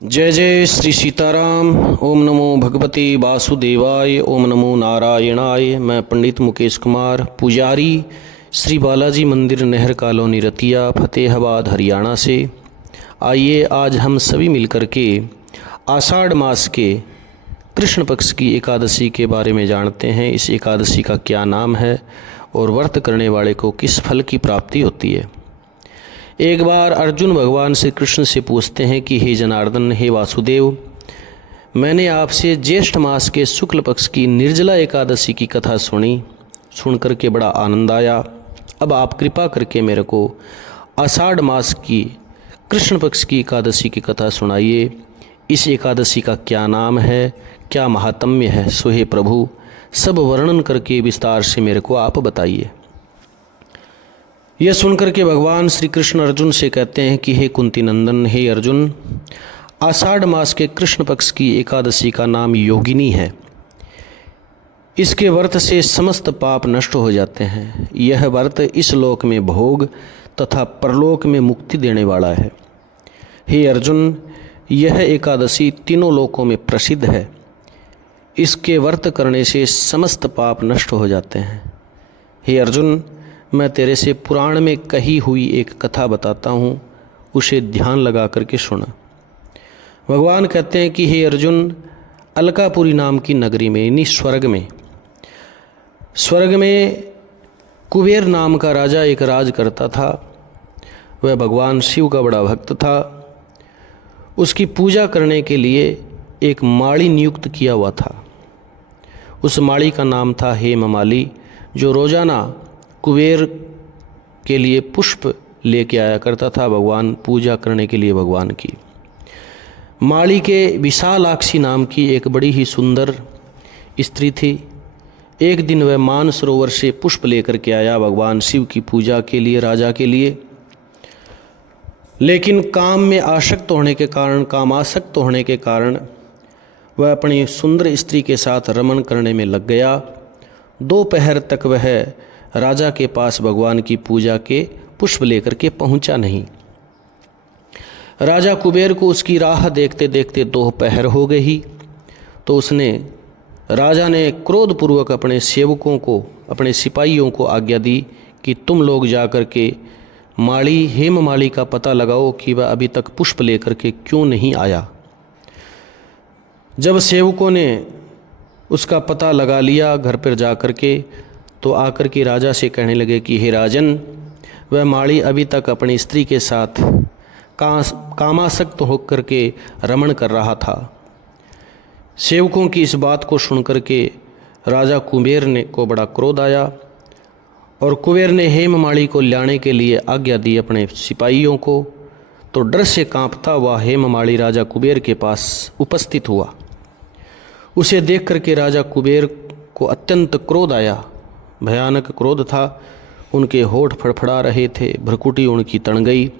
जय जय श्री सीताराम। ओम नमो भगवते वासुदेवाय। ओम नमो नारायणाय। मैं पंडित मुकेश कुमार, पुजारी श्री बालाजी मंदिर, नहर कॉलोनी, रतिया, फतेहाबाद, हरियाणा से। आइए आज हम सभी मिलकर के आषाढ़ मास के कृष्ण पक्ष की एकादशी के बारे में जानते हैं। इस एकादशी का क्या नाम है और व्रत करने वाले को किस फल की प्राप्ति होती है। एक बार अर्जुन भगवान श्री कृष्ण से पूछते हैं कि हे जनार्दन, हे वासुदेव, मैंने आपसे ज्येष्ठ मास के शुक्ल पक्ष की निर्जला एकादशी की कथा सुन करके बड़ा आनंद आया। अब आप कृपा करके मेरे को आषाढ़ मास की कृष्ण पक्ष की एकादशी की कथा सुनाइए। इस एकादशी का क्या नाम है, क्या महात्म्य है, सो हे प्रभु सब वर्णन करके विस्तार से मेरे को आप बताइए। यह सुनकर के भगवान श्री कृष्ण अर्जुन से कहते हैं कि हे कुंती नंदन, हे अर्जुन, आषाढ़ मास के कृष्ण पक्ष की एकादशी का नाम योगिनी है। इसके व्रत से समस्त पाप नष्ट हो जाते हैं। यह व्रत इस लोक में भोग तथा परलोक में मुक्ति देने वाला है। हे अर्जुन, यह एकादशी तीनों लोकों में प्रसिद्ध है। इसके व्रत करने से समस्त पाप नष्ट हो जाते हैं। हे अर्जुन, मैं तेरे से पुराण में कही हुई एक कथा बताता हूँ, उसे ध्यान लगा करके सुना। भगवान कहते हैं कि हे अर्जुन, अलकापुरी नाम की नगरी में यानी स्वर्ग में कुबेर नाम का राजा एक राज करता था। वह भगवान शिव का बड़ा भक्त था। उसकी पूजा करने के लिए एक माली नियुक्त किया हुआ था। उस माली का नाम था हेममाली, जो रोजाना कुबेर के लिए पुष्प लेके आया करता था भगवान पूजा करने के लिए भगवान की। माली के विशालाक्षी नाम की एक बड़ी ही सुंदर स्त्री थी। एक दिन वह मानसरोवर से पुष्प लेकर के आया भगवान शिव की पूजा के लिए, राजा के लिए। लेकिन कामासक्त होने के कारण वह अपनी सुंदर स्त्री के साथ रमन करने में लग गया। दोपहर तक वह राजा के पास भगवान की पूजा के पुष्प लेकर के पहुंचा नहीं। राजा कुबेर को उसकी राह देखते देखते दोपहर हो गई। तो राजा ने क्रोधपूर्वक अपने सेवकों को, अपने सिपाहियों को आज्ञा दी कि तुम लोग जाकर के हेममाली का पता लगाओ कि वह अभी तक पुष्प लेकर के क्यों नहीं आया। जब सेवकों ने उसका पता लगा लिया घर पर जाकर के, तो आकर के राजा से कहने लगे कि हे राजन, वह माली अभी तक अपनी स्त्री के साथ कामासक्त होकर के रमण कर रहा था। सेवकों की इस बात को सुनकर के राजा कुबेर को बड़ा क्रोध आया और कुबेर ने हेममाली को लाने के लिए आज्ञा दी अपने सिपाहियों को। तो डर से कांपता हुआ हेममाली राजा कुबेर के पास उपस्थित हुआ। उसे देख करके राजा कुबेर को अत्यंत क्रोध आया, भयानक क्रोध था। उनके होठ फड़फड़ा रहे थे, भ्रुकुटी उनकी तन गई।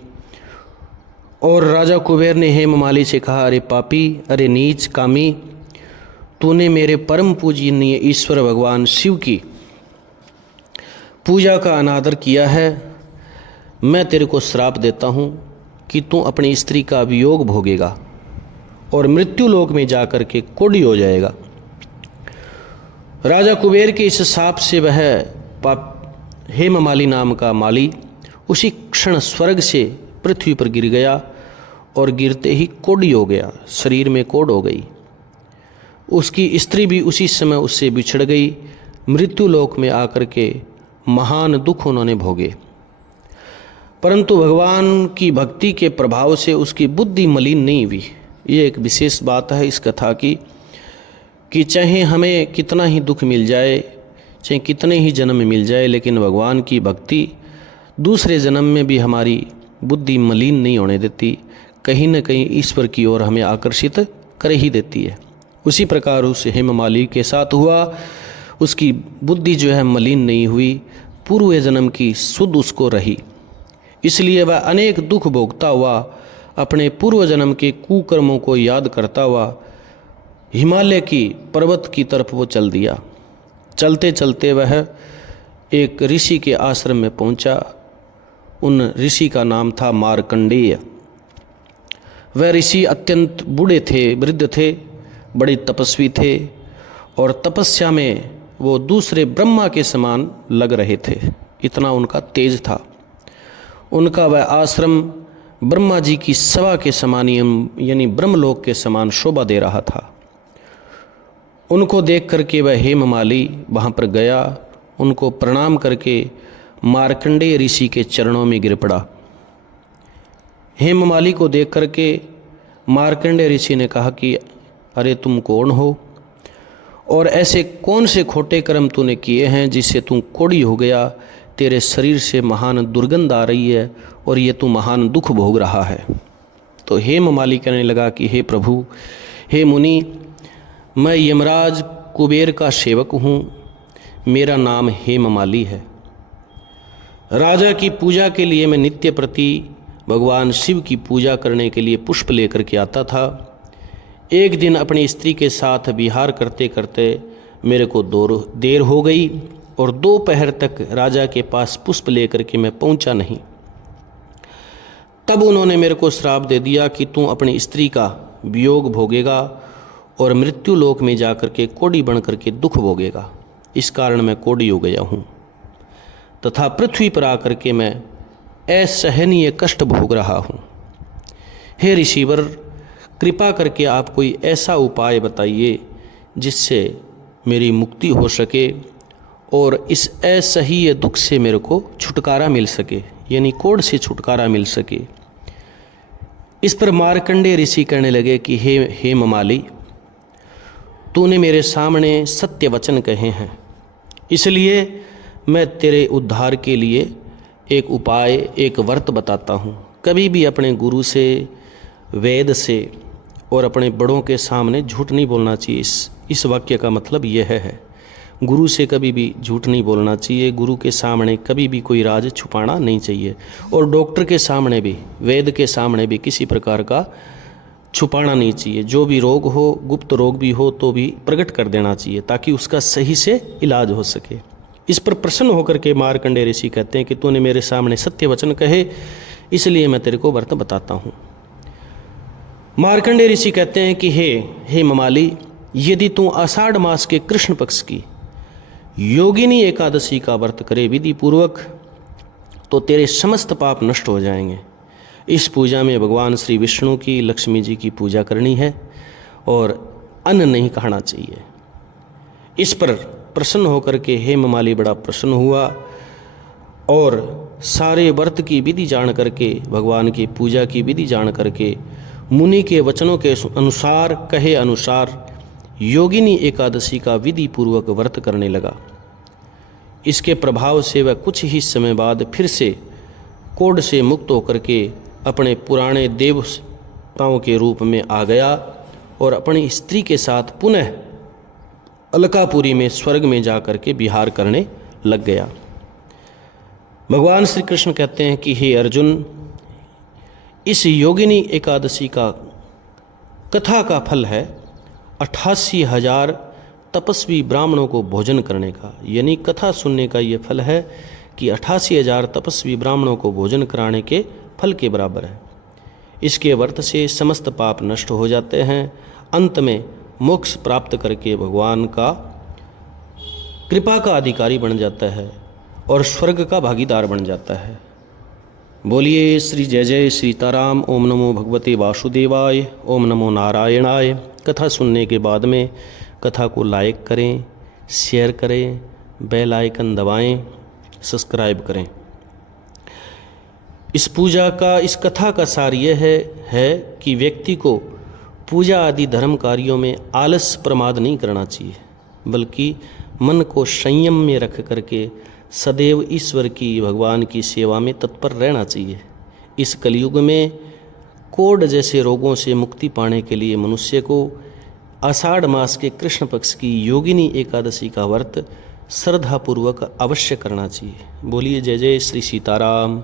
और राजा कुबेर ने हेममाली से कहा, अरे पापी, अरे नीच कामी, तूने मेरे परम पूजनीय ईश्वर भगवान शिव की पूजा का अनादर किया है। मैं तेरे को श्राप देता हूँ कि तू अपनी स्त्री का वियोग भोगेगा और मृत्यु लोक में जाकर के कोढ़ी हो जाएगा। राजा कुबेर के इस शाप से वह हेममाली नाम का माली उसी क्षण स्वर्ग से पृथ्वी पर गिर गया और गिरते ही कोढ़ी हो गया, शरीर में कोढ़ हो गई। उसकी स्त्री भी उसी समय उससे बिछड़ गई। मृत्यु लोक में आकर के महान दुख उन्होंने भोगे। परंतु भगवान की भक्ति के प्रभाव से उसकी बुद्धि मलिन नहीं हुई। ये एक विशेष बात है इस कथा की कि चाहे हमें कितना ही दुख मिल जाए, चाहे कितने ही जन्म मिल जाए, लेकिन भगवान की भक्ति दूसरे जन्म में भी हमारी बुद्धि मलिन नहीं होने देती, कहीं न कहीं ईश्वर की ओर हमें आकर्षित कर ही देती है। उसी प्रकार उस हेममाली के साथ हुआ। उसकी बुद्धि जो है मलिन नहीं हुई, पूर्व जन्म की शुद्ध उसको रही। इसलिए वह अनेक दुख भोगता हुआ, अपने पूर्व जन्म के कुकर्मों को याद करता हुआ हिमालय की पर्वत की तरफ वो चल दिया। चलते चलते वह एक ऋषि के आश्रम में पहुंचा। उन ऋषि का नाम था मार्कंडेय। वह ऋषि अत्यंत बूढ़े थे, वृद्ध थे, बड़े तपस्वी थे और तपस्या में वो दूसरे ब्रह्मा के समान लग रहे थे। इतना उनका तेज था। उनका वह आश्रम ब्रह्मा जी की सभा के समान यानी ब्रह्मलोक के समान शोभा दे रहा था। उनको देख करके वह हेममाली वहाँ पर गया, उनको प्रणाम करके मार्कंडेय ऋषि के चरणों में गिर पड़ा। हेममाली को देख करके मार्कंडेय ऋषि ने कहा कि अरे तुम कौन हो और ऐसे कौन से खोटे कर्म तूने किए हैं जिससे तू कोढ़ी हो गया, तेरे शरीर से महान दुर्गंध आ रही है और ये तू महान दुख भोग रहा है। तो हेममाली कहने लगा कि हे प्रभु, हे मुनि, मैं यमराज कुबेर का सेवक हूँ, मेरा नाम हेममाली है। राजा की पूजा के लिए मैं नित्य प्रति भगवान शिव की पूजा करने के लिए पुष्प लेकर के आता था। एक दिन अपनी स्त्री के साथ विहार करते करते मेरे को देर हो गई और दोपहर तक राजा के पास पुष्प लेकर के मैं पहुंचा नहीं। तब उन्होंने मेरे को श्राप दे दिया कि तू अपनी स्त्री का वियोग भोगेगा और मृत्यु लोक में जाकर के कोढ़ी बन करके दुख भोगेगा। इस कारण मैं कोढ़ी हो गया हूँ तथा पृथ्वी पर आकर के मैं असहनीय कष्ट भोग रहा हूँ। हे ऋषिवर, कृपा करके आप कोई ऐसा उपाय बताइए जिससे मेरी मुक्ति हो सके और इस असह्य दुख से मेरे को छुटकारा मिल सके, यानी कोढ़ से छुटकारा मिल सके। इस पर मार्कंडेय ऋषि कहने लगे कि हे हेममाली, तूने मेरे सामने सत्य वचन कहे हैं, इसलिए मैं तेरे उद्धार के लिए एक उपाय, एक व्रत बताता हूँ। कभी भी अपने गुरु से, वेद से और अपने बड़ों के सामने झूठ नहीं बोलना चाहिए। इस वाक्य का मतलब यह है, गुरु से कभी भी झूठ नहीं बोलना चाहिए, गुरु के सामने कभी भी कोई राज छुपाना नहीं चाहिए और डॉक्टर के सामने भी, वेद के सामने भी किसी प्रकार का छुपाना नहीं चाहिए। जो भी रोग हो, गुप्त रोग भी हो तो भी प्रकट कर देना चाहिए ताकि उसका सही से इलाज हो सके। इस पर प्रसन्न होकर के मार्कंडेय ऋषि कहते हैं कि तूने मेरे सामने सत्य वचन कहे, इसलिए मैं तेरे को व्रत बताता हूँ। मार्कंडेय ऋषि कहते हैं कि हे ममाली, यदि तू आषाढ़ मास के कृष्ण पक्ष की योगिनी एकादशी का व्रत करे विधि पूर्वक तो तेरे समस्त पाप नष्ट हो जाएंगे। इस पूजा में भगवान श्री विष्णु की, लक्ष्मी जी की पूजा करनी है और अन्न नहीं खाना चाहिए। इस पर प्रसन्न होकर के हेममाली बड़ा प्रसन्न हुआ और सारे व्रत की विधि जान करके, भगवान की पूजा की विधि जान करके, मुनि के वचनों के अनुसार, कहे अनुसार योगिनी एकादशी का विधि पूर्वक व्रत करने लगा। इसके प्रभाव से वह कुछ ही समय बाद फिर से कोढ़ से मुक्त होकर के अपने पुराने देवताओं के रूप में आ गया और अपनी स्त्री के साथ पुनः अलकापुरी में स्वर्ग में जाकर के विहार करने लग गया। भगवान श्री कृष्ण कहते हैं कि हे अर्जुन, इस योगिनी एकादशी का कथा का फल है 88,000 तपस्वी ब्राह्मणों को भोजन करने का, यानी कथा सुनने का ये फल है कि 88,000 तपस्वी ब्राह्मणों को भोजन कराने के फल के बराबर है। इसके व्रत से समस्त पाप नष्ट हो जाते हैं, अंत में मोक्ष प्राप्त करके भगवान का कृपा का अधिकारी बन जाता है और स्वर्ग का भागीदार बन जाता है। बोलिए श्री जय जय सीताराम। ओम नमो भगवते वासुदेवाय, ओम नमो नारायणाय। कथा सुनने के बाद में कथा को लाइक करें, शेयर करें, बेल आइकन दबाएं, सब्सक्राइब करें। इस कथा का सार यह है कि व्यक्ति को पूजा आदि धर्म कार्यों में आलस प्रमाद नहीं करना चाहिए, बल्कि मन को संयम में रख करके सदैव ईश्वर की, भगवान की सेवा में तत्पर रहना चाहिए। इस कलयुग में कोढ़ जैसे रोगों से मुक्ति पाने के लिए मनुष्य को आषाढ़ मास के कृष्ण पक्ष की योगिनी एकादशी का व्रत श्रद्धापूर्वक अवश्य करना चाहिए। बोलिए जय जय श्री सीताराम।